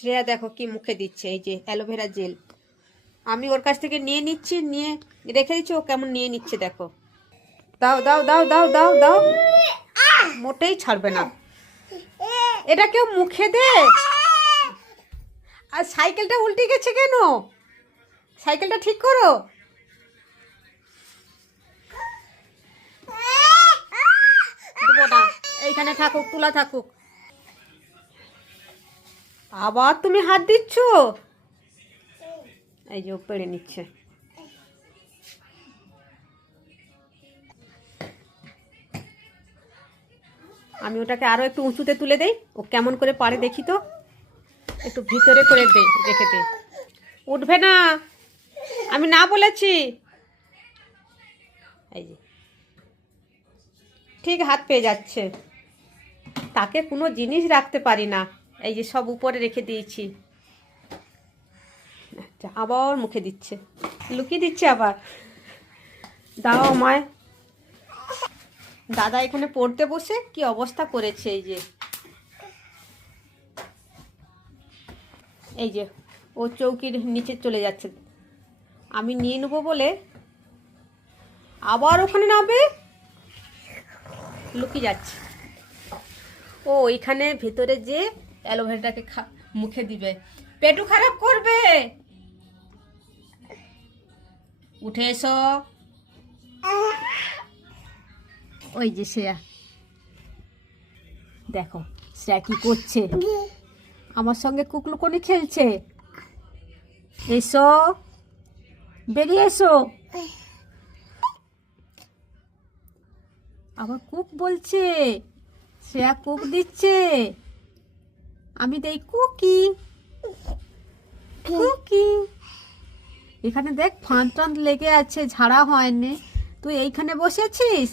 শ্রেয়া দেখো কি মুখে দিচ্ছে, এই যে অ্যালোভেরা জেল। আমি ওর কাছ থেকে নিয়ে নিচ্ছি, নিয়ে রেখে দিচ্ছি, ও কেমন নিয়ে নিচ্ছে দেখো। দাও দাও দাও দাও দাও দাও, মোটেই ছাড়বে না। এটা কেউ মুখে দে। আর সাইকেলটা উল্টে গেছে কেন? সাইকেলটা ঠিক করো। দেবো না, এইখানে থাকুক, তুলা থাকুক। আবার তুমি হাত দিচ্ছ। এই যে ও পেড়ে নিচ্ছে। আমি ওটাকে আরো একটু উঁচুতে তুলে দেই, ও কেমন করে পারে দেখি তো। একটু ভিতরে করে দে, রেখে দে। উঠবে না, আমি না বলেছি। এই যে ঠিক হাত পেয়ে যাচ্ছে। তাকে কোনো জিনিস রাখতে পারি না, এই যে সব উপরে রেখে দিয়েছি। আবার মুখে দিচ্ছে, লুকিয়ে দিচ্ছে আবার। দাও আমায়। দাদা এখানে পড়তে বসে কি অবস্থা করেছে। এই যে ও চৌকির নিচে চলে যাচ্ছে, আমি নিয়ে নেবো বলে আবার ওখানে নামবে, লুকিয়ে যাচ্ছে। ও এখানে ভেতরে যে অ্যালোভেরাটাকে মুখে দিবে, পেটু খারাপ করবে। উঠে এসো। ওই যে শ্রেয়া, দেখো শ্রেয়া কি করছে, আমার সঙ্গে কুকলুকনি খেলছে। এসো, বেরিয়ে এসো। আবার কুক বলছে, শ্রেয়া কুক দিচ্ছে। আমি দেই কুকি কুকি। এখানে দেখ ফাঁদ টান লেগে আছে, ঝাড়া হয়নি। তুই এইখানে বসেছিস।